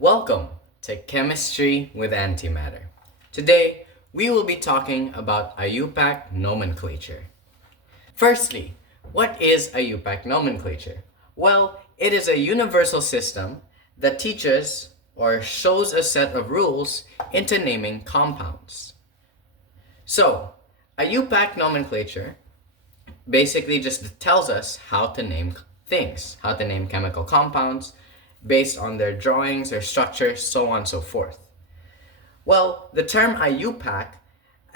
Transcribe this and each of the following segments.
Welcome to Chemistry with Antimatter. Today, we will be talking about IUPAC nomenclature. Firstly, what is IUPAC nomenclature? Well, it is a universal system that teaches or shows a set of rules into naming compounds. So, IUPAC nomenclature basically just tells us how to name things, how to name chemical compounds based on their drawings, their structure, so on and so forth. Well, the term IUPAC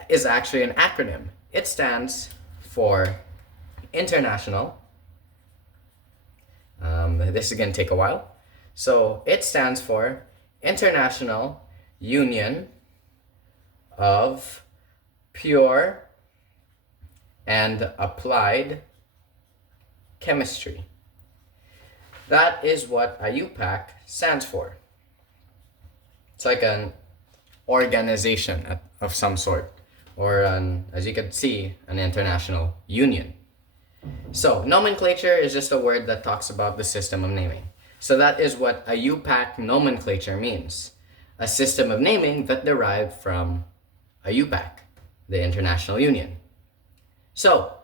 is actually an acronym. It stands for International. This is going to take a while. So it stands for International Union of Pure and Applied Chemistry. That is what IUPAC stands for. It's like an organization of some sort, or as you can see, an international union. So nomenclature is just a word that talks about the system of naming. So that is what IUPAC nomenclature means. A system of naming that derived from IUPAC, the International Union. So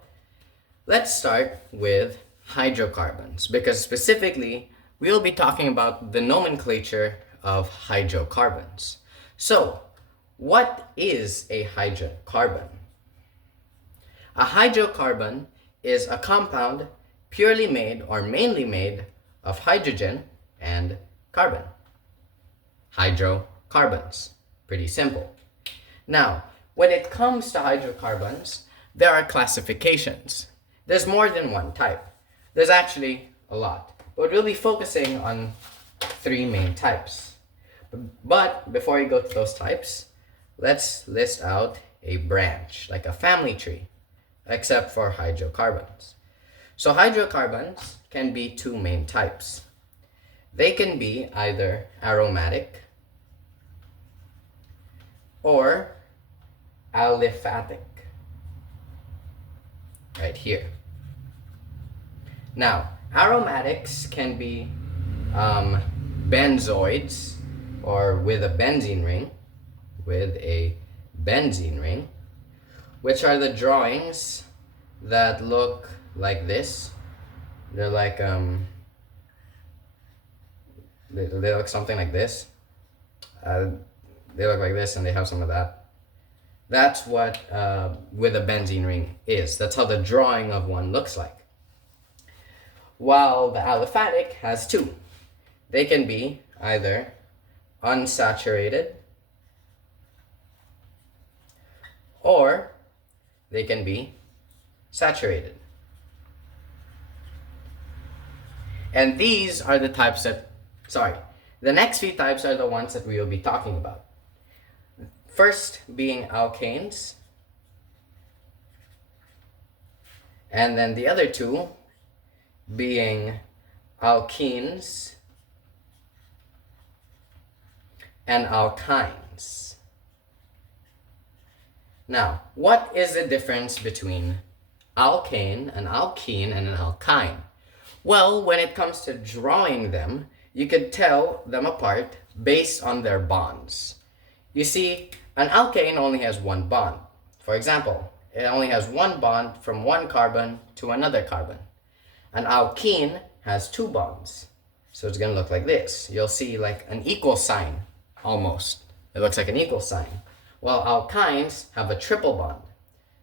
let's start with hydrocarbons, because specifically we'll be talking about the nomenclature of hydrocarbons. So, what is a hydrocarbon? A hydrocarbon is a compound purely made or mainly made of hydrogen and carbon. Hydrocarbons. Pretty simple. Now, when it comes to hydrocarbons, there are classifications. There's more than one type. There's actually a lot, but we'll be focusing on three main types. But before we go to those types, let's list out a branch, like a family tree, except for hydrocarbons. So hydrocarbons can be two main types. They can be either aromatic or aliphatic, right here. Now, aromatics can be benzoids, or with a benzene ring, which are the drawings that look like this. They're like they look something like this. They look like this, and they have some of that. That's what with a benzene ring is. That's how the drawing of one looks like. While the aliphatic has two. They can be either unsaturated or they can be saturated. And these are the types the next few types are the ones that we will be talking about. First being alkanes, and then the other two being alkenes and alkynes. Now, what is the difference between alkane, an alkene, and an alkyne? Well, when it comes to drawing them, you could tell them apart based on their bonds. You see, an alkane only has one bond. For example, it only has one bond from one carbon to another carbon. An alkene has two bonds. So it's going to look like this. You'll see like an equal sign, almost. It looks like an equal sign. While alkynes have a triple bond.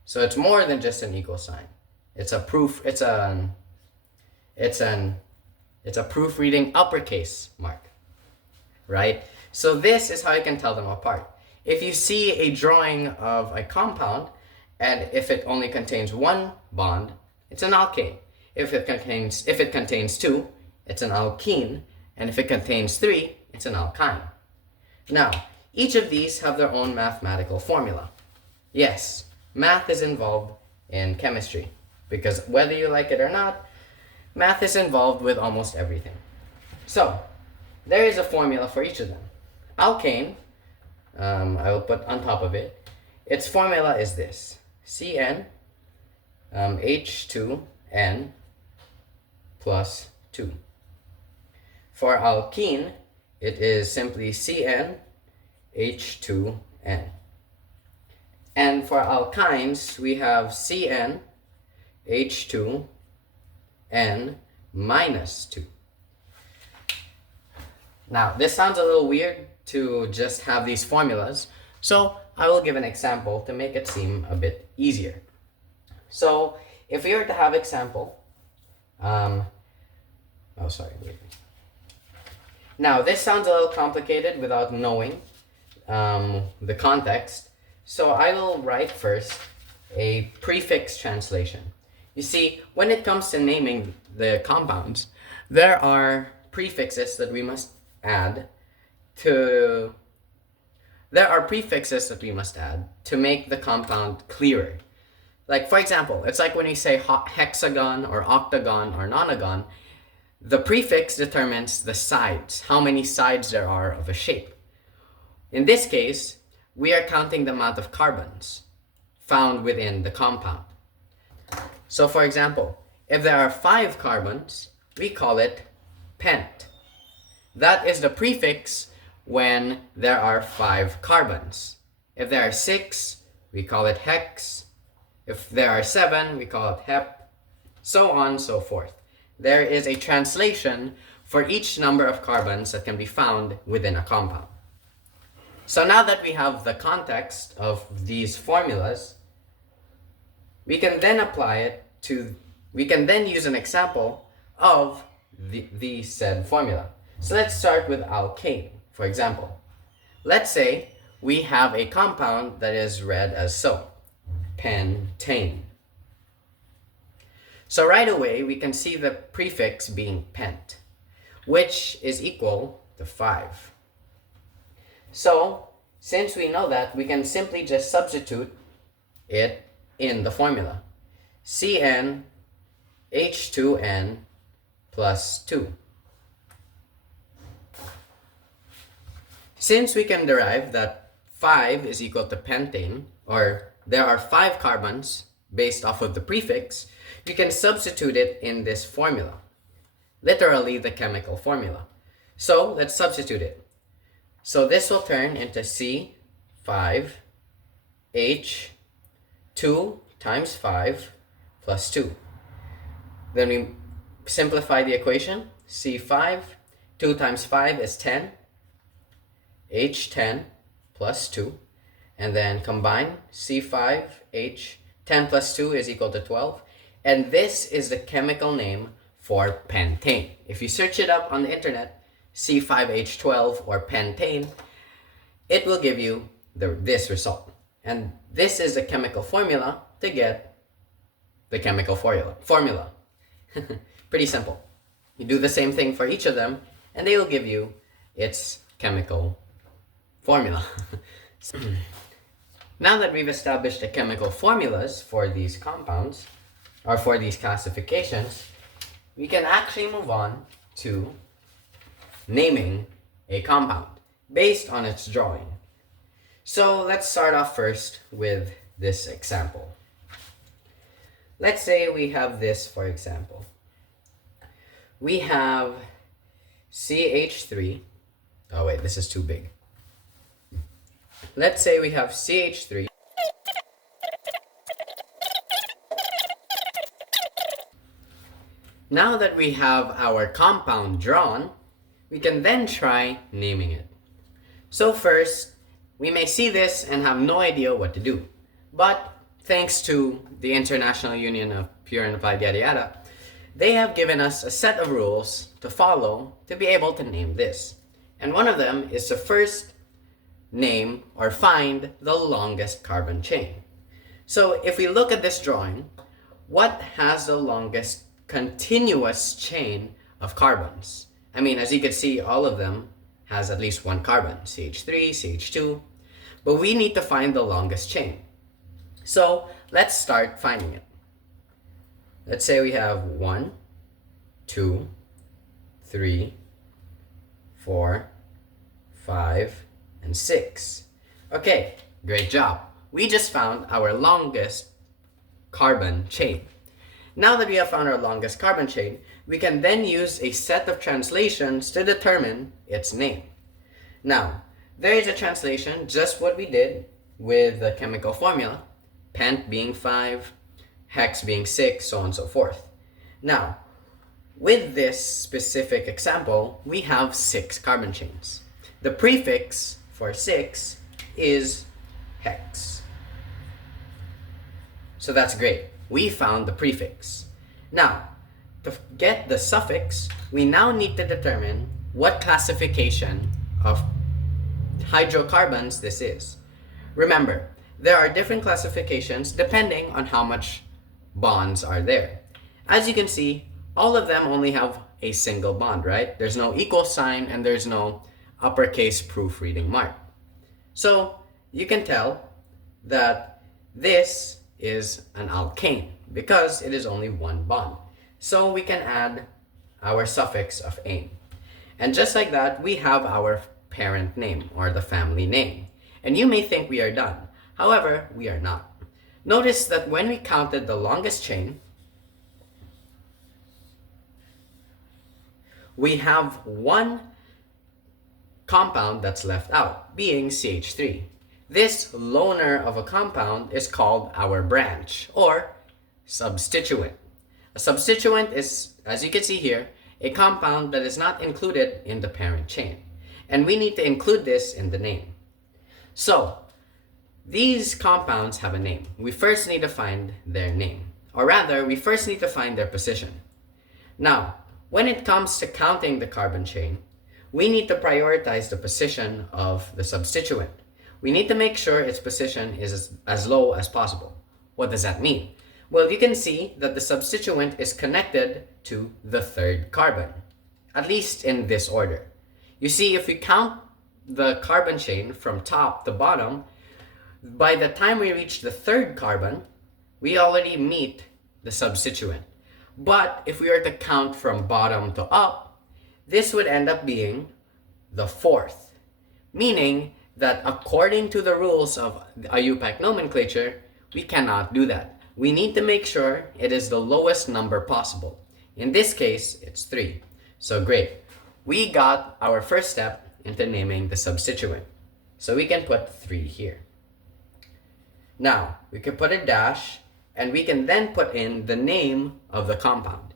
So it's more than just an equal sign. It's a proofreading uppercase mark, right? So this is how you can tell them apart. If you see a drawing of a compound, and if it only contains one bond, it's an alkane. If it contains two, it's an alkene, and if it contains three, it's an alkyne. Now, each of these have their own mathematical formula. Yes, math is involved in chemistry, because whether you like it or not, math is involved with almost everything. So, there is a formula for each of them. Alkane, I will put on top of it, its formula is this: Cn H2n plus 2. For alkene, it is simply CnH2n. And for alkynes, we have CnH2n minus 2. Now, this sounds a little weird to just have these formulas, so I will give an example to make it seem a bit easier. So, if we were to have example, Now, this sounds a little complicated without knowing the context, so I will write first a prefix translation. You see, when it comes to naming the compounds, there are prefixes that we must add to make the compound clearer. Like, for example, it's like when you say hexagon or octagon or nonagon, the prefix determines the sides, how many sides there are of a shape. In this case, we are counting the amount of carbons found within the compound. So for example, if there are 5 carbons, we call it pent. That is the prefix when there are 5 carbons. If there are 6, we call it hex. If there are 7, we call it hep, so on and so forth. There is a translation for each number of carbons that can be found within a compound. So now that we have the context of these formulas, we can then use an example of the said formula. So let's start with alkane, for example. Let's say we have a compound that is read as so, pentane. So right away, we can see the prefix being pent, which is equal to 5. So, since we know that, we can simply just substitute it in the formula. CnH2n plus 2. Since we can derive that 5 is equal to pentane, or there are 5 carbons based off of the prefix, we can substitute it in this formula. Literally the chemical formula. So let's substitute it. So this will turn into C5H2 times 5 plus 2. Then we simplify the equation. C5, 2 times 5 is 10. H10 plus 2. And then combine C5H 10 plus 2 is equal to 12. And this is the chemical name for pentane. If you search it up on the internet, C5H12 or pentane, it will give you this result. And this is the chemical formula to get the chemical formula. Pretty simple. You do the same thing for each of them, and they will give you its chemical formula. Now that we've established the chemical formulas for these compounds, or for these classifications, we can actually move on to naming a compound based on its drawing. So let's start off first with this example. Let's say we have this, for example. We have CH3. Oh wait, this is too big. Let's say we have CH3. Now that we have our compound drawn, we can then try naming it. So first, we may see this and have no idea what to do. But thanks to the International Union of Pure and Applied Yada Yada, they have given us a set of rules to follow to be able to name this. And one of them is to first name or find the longest carbon chain. So if we look at this drawing, what has the longest continuous chain of carbons? I mean, as you can see, all of them has at least one carbon, CH3, CH2, but we need to find the longest chain. So let's start finding it. Let's say we have 1, 2, 3, 4, 5, and 6. Okay, great job. We just found our longest carbon chain. Now that we have found our longest carbon chain, we can then use a set of translations to determine its name. Now, there is a translation, just what we did with the chemical formula, pent being 5, hex being 6, so on and so forth. Now, with this specific example, we have 6 carbon chains. The prefix for 6 is hex. So that's great. We found the prefix. Now, to get the suffix, we now need to determine what classification of hydrocarbons this is. Remember, there are different classifications depending on how much bonds are there. As you can see, all of them only have a single bond, right? There's no equal sign and there's no uppercase proofreading mark. So you can tell that this is an alkane because it is only one bond. So we can add our suffix of ane. And just like that, we have our parent name or the family name. And you may think we are done. However, we are not. Notice that when we counted the longest chain, we have one compound that's left out, being CH3. This loner of a compound is called our branch or substituent. A substituent is, as you can see here, a compound that is not included in the parent chain. And we need to include this in the name. So, these compounds have a name. We first need to find their name. Or rather, we first need to find their position. Now, when it comes to counting the carbon chain, we need to prioritize the position of the substituent. We need to make sure its position is as low as possible. What does that mean? Well, you can see that the substituent is connected to the third carbon, at least in this order. You see, if we count the carbon chain from top to bottom, by the time we reach the third carbon, we already meet the substituent. But if we were to count from bottom to up, this would end up being the fourth, meaning that according to the rules of IUPAC nomenclature, we cannot do that. We need to make sure it is the lowest number possible. In this case, it's 3. So great. We got our first step into naming the substituent. So we can put 3 here. Now, we can put a dash, and we can then put in the name of the compound.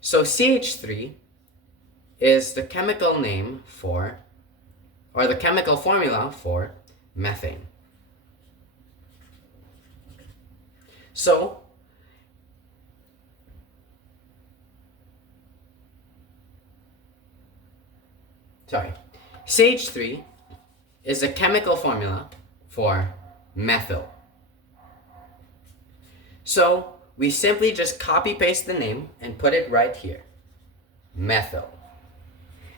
So CH3 is the chemical name for, or the chemical formula for methane. So, CH3 is the chemical formula for methyl. So, we simply just copy paste the name and put it right here, methyl.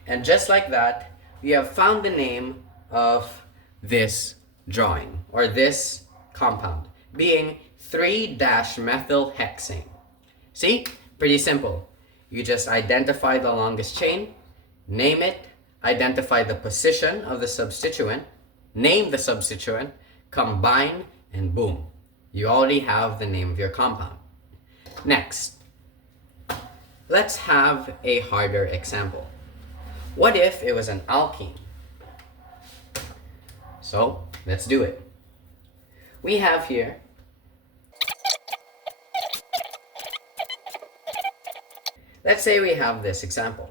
And just like that, we have found the name of this drawing, or this compound, being 3-methylhexane. See? Pretty simple. You just identify the longest chain, name it, identify the position of the substituent, name the substituent, combine, and boom. You already have the name of your compound. Next, let's have a harder example. What if it was an alkene? So, let's do it. We have here let's say we have this example.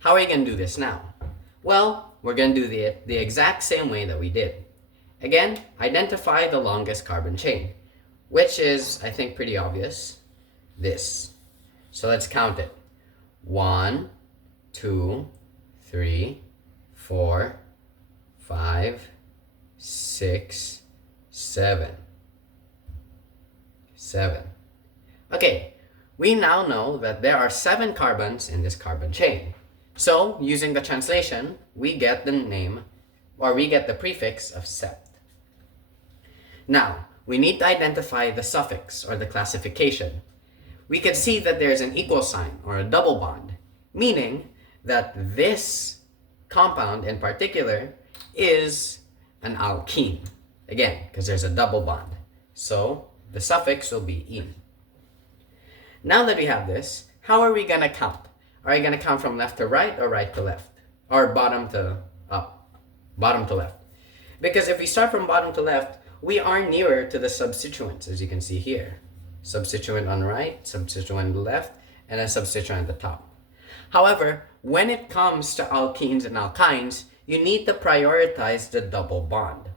How are you going to do this now? Well, we're going to do the exact same way that we did. Again, identify the longest carbon chain, which is, I think, pretty obvious. This. So let's count it. 1, 2, 3, 4, 5, 6, 7. 7. Okay, we now know that there are 7 carbons in this carbon chain. So, using the translation, we get the name, or we get the prefix of sept. Now, we need to identify the suffix, or the classification. We can see that there's an equal sign, or a double bond, meaning that this compound in particular is an alkene. Again, because there's a double bond. So, the suffix will be -ine. Now that we have this, how are we going to count? Are you going to count from left to right or right to left? Or bottom to up? Bottom to left. Because if we start from bottom to left, we are nearer to the substituents, as you can see here. Substituent on the right, substituent on the left, and a substituent at the top. However, when it comes to alkenes and alkynes, you need to prioritize the double bond.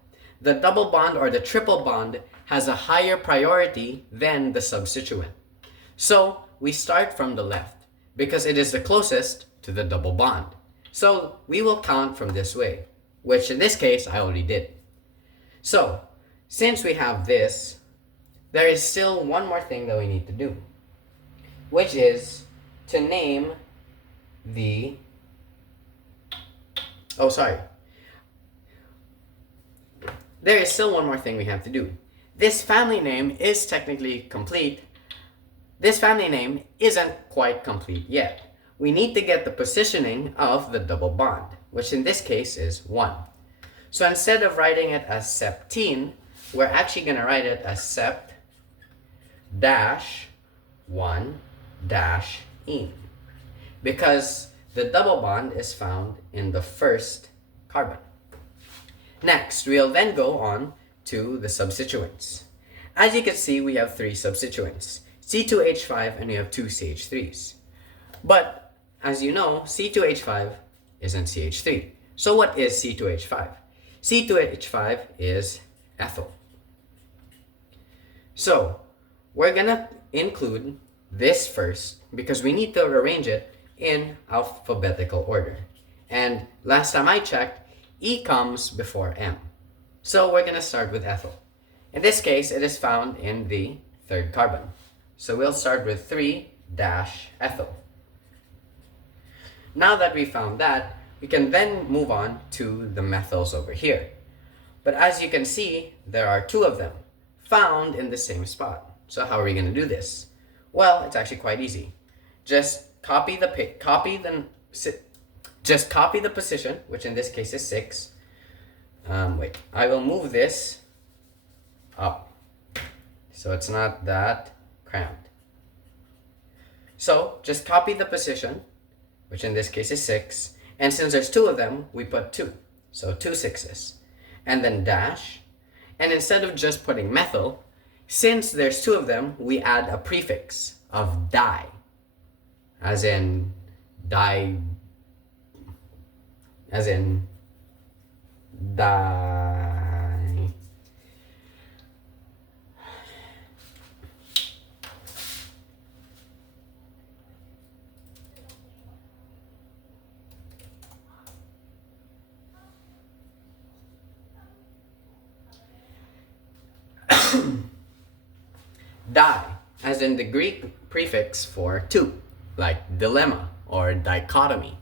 The double bond or the triple bond has a higher priority than the substituent. So we start from the left because it is the closest to the double bond. So we will count from this way, which in this case I already did. So since we have this, there is still one more thing that we need to do, which is to name the, there is still one more thing we have to do. This family name is technically complete. This family name isn't quite complete yet. We need to get the positioning of the double bond, which in this case is 1. So instead of writing it as septene, we're actually going to write it as sept dash 1 dash ene, because the double bond is found in the first carbon. Next, we'll then go on to the substituents. As you can see, we have 3 substituents, C2H5, and we have 2 CH3s. But as you know, C2H5 isn't CH3. So what is C2H5? C2H5 is ethyl. So we're gonna include this first because we need to arrange it in alphabetical order. And last time I checked, E comes before M. So we're gonna start with ethyl. In this case, it is found in the 3rd carbon. So we'll start with 3-ethyl. Now that we found that, we can then move on to the methyls over here. But as you can see, there are 2 of them found in the same spot. So how are we going to do this? Well, it's actually quite easy. Just copy the position, which in this case is 6. I will move this up so it's not that cramped. So just copy the position, which in this case is 6, and since there's 2 of them, we put 2. So 2 6s. And then dash, and instead of just putting methyl, since there's 2 of them, we add a prefix of di, as in di, as in di. Di, as in the Greek prefix for 2, like dilemma or dichotomy.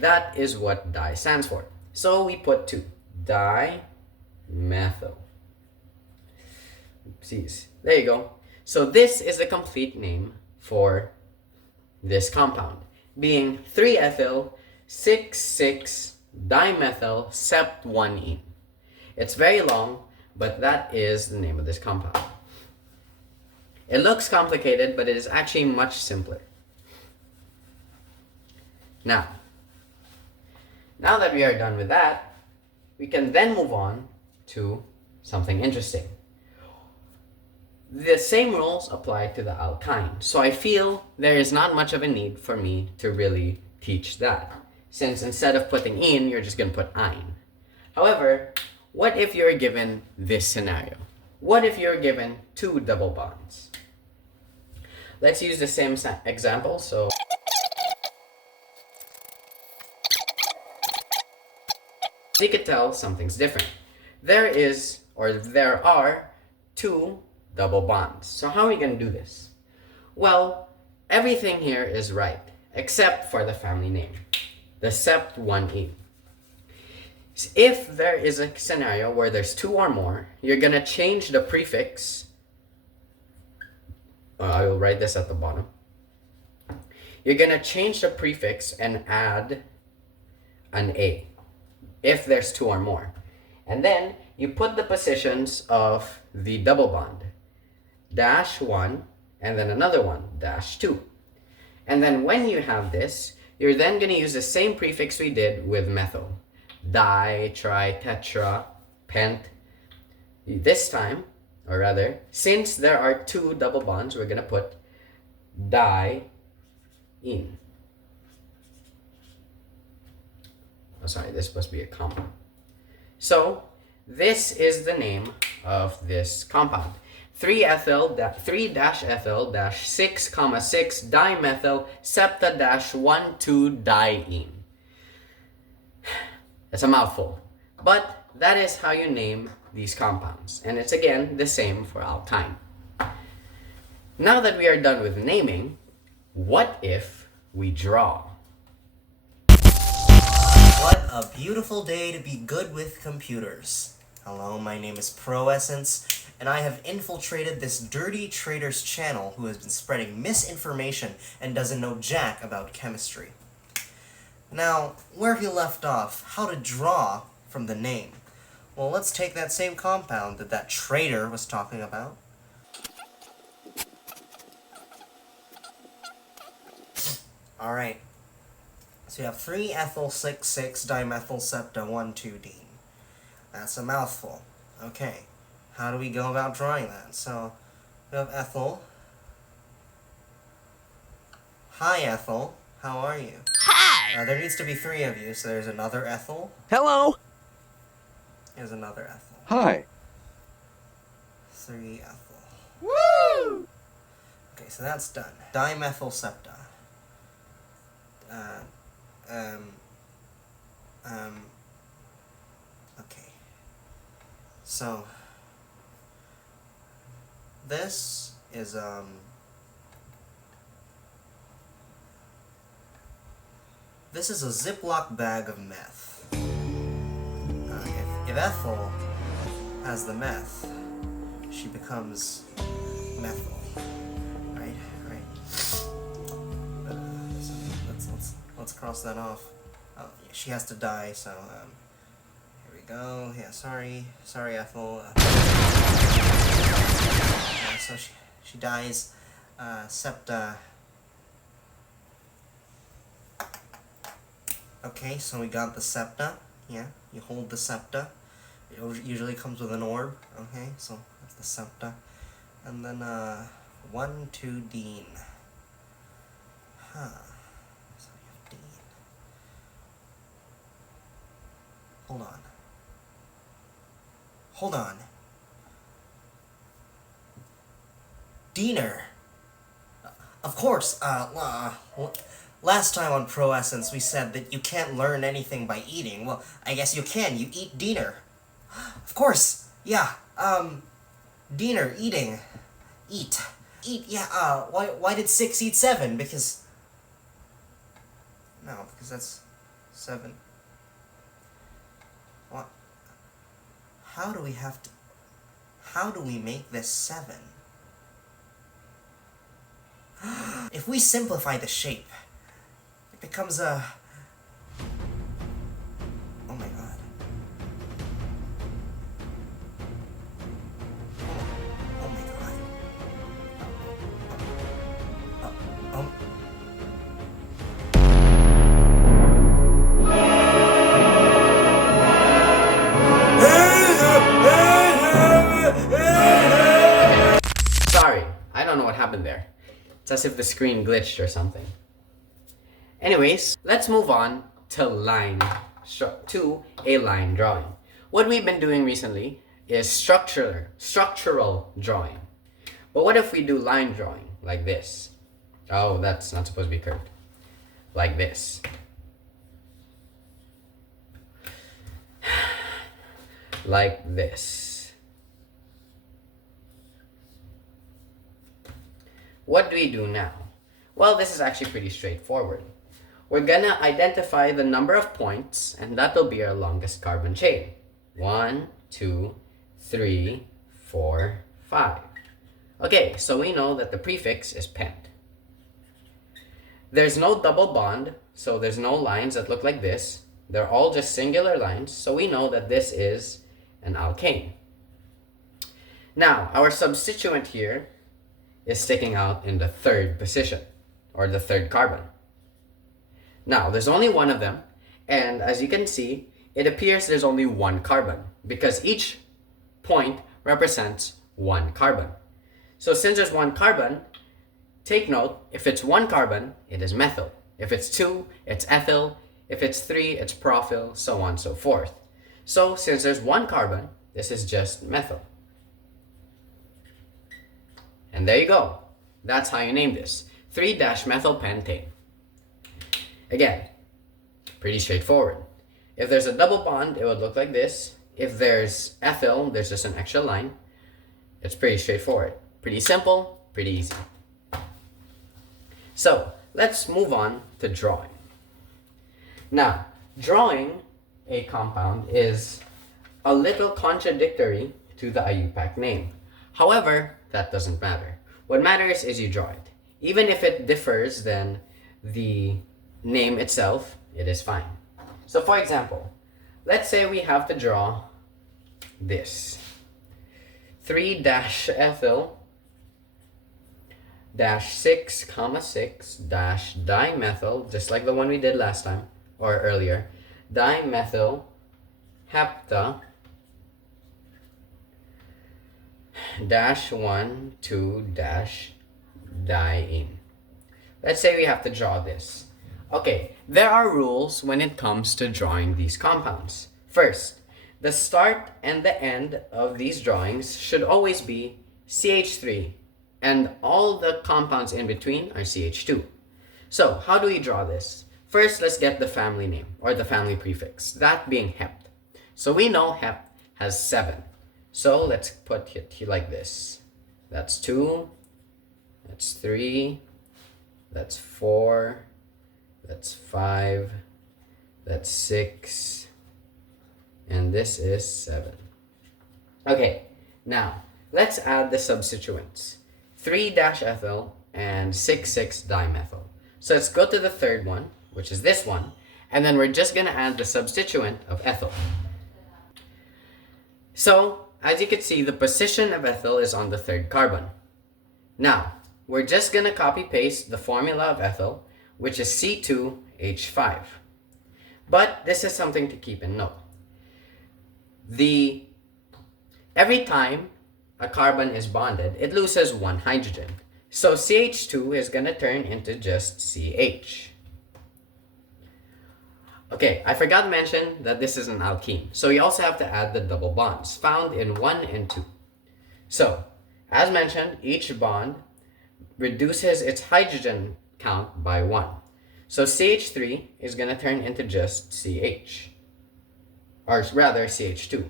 That is what di stands for. So we put 2, dimethyl. Oopsies. There you go. So this is the complete name for this compound, being 3-ethyl 6,6-dimethyl sept 1-ene. It's very long, but that is the name of this compound. It looks complicated, but it is actually much simpler. Now that we are done with that, we can then move on to something interesting. The same rules apply to the alkyne, so I feel there is not much of a need for me to really teach that, since instead of putting "ene," you're just going to put "-ine." However, what if you're given this scenario? What if you're given 2 double bonds? Let's use the same example. So you could tell something's different. There are 2 double bonds. So how are we going to do this? Well, everything here is right, except for the family name, the sept 1-ene. If there is a scenario where there's 2 or more, you're going to change the prefix. I will write this at the bottom. You're going to change the prefix and add an A if there's 2 or more. And then you put the positions of the double bond, -1, and then another one, -2. And then when you have this, you're then going to use the same prefix we did with methyl. Di, tri, tetra, pent. This time, or rather, since there are two double bonds, we're going to put di in. Oh, sorry, this must be a comma. So, this is the name of this compound. 3-ethyl-6,6 septa-1,2-diene. That's a mouthful. But that is how you name these compounds. And it's again the same for alkyne. Now that we are done with naming, what if we draw? What a beautiful day to be good with computers. Hello, my name is ProEssence, and I have infiltrated this dirty trader's channel who has been spreading misinformation and doesn't know jack about chemistry. Now, where he left off, how to draw from the name. Well, let's take that same compound that trader was talking about. Alright. So you have 3-ethyl-6,6-dimethyl-septa-1,2-diene. That's a mouthful. Okay. How do we go about drawing that? So, we have ethyl. Hi, Ethel. How are you? Hi! There needs to be 3 of you, so there's another Ethel. Hello! There's another Ethel. Hi. 3 Ethel. Woo! Okay, so that's done. Dimethyl septa. Okay. So, this is, this is a Ziploc bag of meth. If Ethel has the meth, she becomes methyl. Right? So let's cross that off. Oh, she has to die, so, here we go. Yeah, sorry Ethel. So she dies. Septa. Okay, so we got the septa. Yeah, you hold the septa. It usually comes with an orb. Okay, so that's the septa. And then 1,2-diene. Huh. So you have diene. Hold on. Diener. Of course, last time on ProEssence we said that you can't learn anything by eating. Well, I guess you can. You eat diener. Of course. Yeah. Diener, eating. Eat, yeah, why did 6 eat 7? Because that's 7. What? How do we make this 7? If we simplify the shape, it becomes a... Oh my god. Oh my god. Sorry, I don't know what happened there. It's as if the screen glitched or something. Anyways, let's move on to a line drawing. What we've been doing recently is structural drawing. But what if we do line drawing like this? Oh, that's not supposed to be curved. Like this. Like this. What do we do now? Well, this is actually pretty straightforward. We're gonna identify the number of points, and that will be our longest carbon chain. 1, 2, 3, 4, 5. Okay, so we know that the prefix is pent. There's no double bond, so there's no lines that look like this. They're all just singular lines, so we know that this is an alkane. Now, our substituent here is sticking out in the 3rd position. or the third carbon. Now, there's only one of them, and as you can see, it appears there's only one carbon because each point represents one carbon. So since there's one carbon, take note, if it's one carbon, it is methyl. If it's two, it's ethyl. If it's three, it's propyl, so on and so forth. So since there's one carbon, this is just methyl. And there you go. That's how you name this. 3-methylpentane. Again, pretty straightforward. If there's a double bond, it would look like this. If there's ethyl, there's just an extra line. It's pretty straightforward. Pretty simple, pretty easy. So, let's move on to drawing. Now, drawing a compound is a little contradictory to the IUPAC name. However, that doesn't matter. What matters is you draw it. Even if it differs than the name itself, it is fine. So for example, let's say we have to draw this. 3-ethyl 6,6 dimethyl, just like the one we did last time or earlier, dimethyl hepta -1,2-diene. Let's say we have to draw this. Okay, there are rules when it comes to drawing these compounds. First, the start and the end of these drawings should always be CH3, and all the compounds in between are CH2. So, how do we draw this? First, let's get the family name, or the family prefix, that being hept. So we know hept has 7. So let's put it here like this. That's 2, that's 3, that's 4, that's 5, that's 6, and this is 7. Okay, now let's add the substituents. 3-ethyl and 6,6-dimethyl. So let's go to the third one, which is this one, and then we're just gonna add the substituent of ethyl. So, as you can see, the position of ethyl is on the third carbon. Now, we're just gonna copy paste the formula of ethyl, which is C2H5. But this is something to keep in note. Every time a carbon is bonded, it loses one hydrogen. So CH2 is gonna turn into just CH. Okay, I forgot to mention that this is an alkene. So we also have to add the double bonds found in 1 and 2. So, as mentioned, each bond reduces its hydrogen count by 1. So CH3 is going to turn into just CH. Or rather, CH2.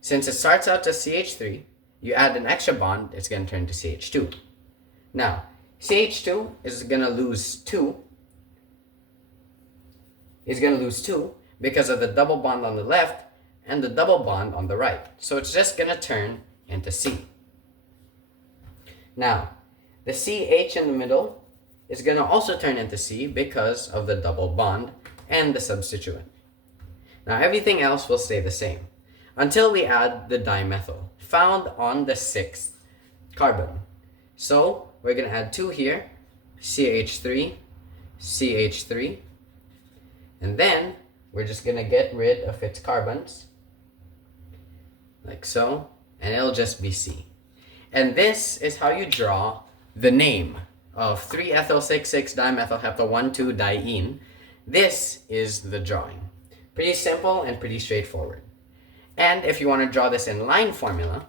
Since it starts out as CH3, you add an extra bond, it's going to turn to CH2. Now, CH2 is going to lose 2. Is going to lose 2 because of the double bond on the left and the double bond on the right. So it's just going to turn into C. Now, the CH in the middle is going to also turn into C because of the double bond and the substituent. Now, everything else will stay the same until we add the dimethyl found on the 6th carbon. So we're going to add 2 here, CH3, CH3, and then we're just going to get rid of its carbons, like so, and it'll just be C. And this is how you draw the name of 3-ethyl-6,6-dimethylhepta-1,2-diene. This is the drawing. Pretty simple and pretty straightforward. And if you want to draw this in line formula,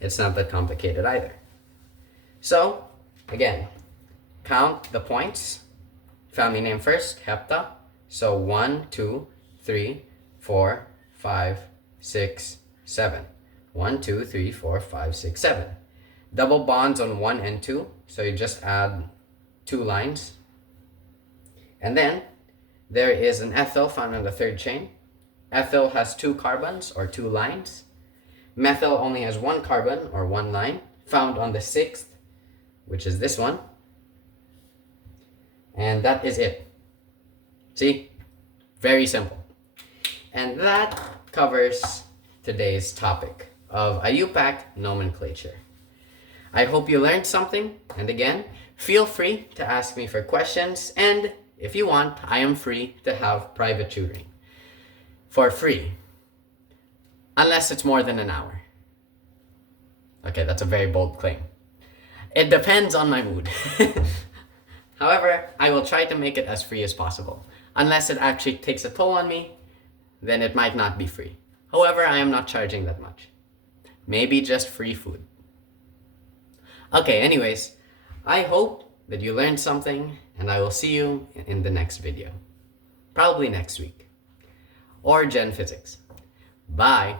it's not that complicated either. So, again, count the points. Family name first, hepta. So 1, 2, 3, 4, 5, 6, 7. 1, 2, 3, 4, 5, 6, 7. Double bonds on 1 and 2. So you just add 2 lines. And then there is an ethyl found on the third chain. Ethyl has 2 carbons or 2 lines. Methyl only has 1 carbon or 1 line found on the 6th, which is this one. And that is it. See? Very simple. And that covers today's topic of IUPAC nomenclature. I hope you learned something, and again, Feel free to ask me for questions, and if you want, I am free to have private tutoring. For free. Unless it's more than an hour. Okay, that's a very bold claim. It depends on my mood. However, I will try to make it as free as possible. Unless it actually takes a toll on me, then it might not be free. However, I am not charging that much. Maybe just free food. Okay, anyways, I hope that you learned something, and I will see you in the next video. Probably next week. Or Gen Physics. Bye!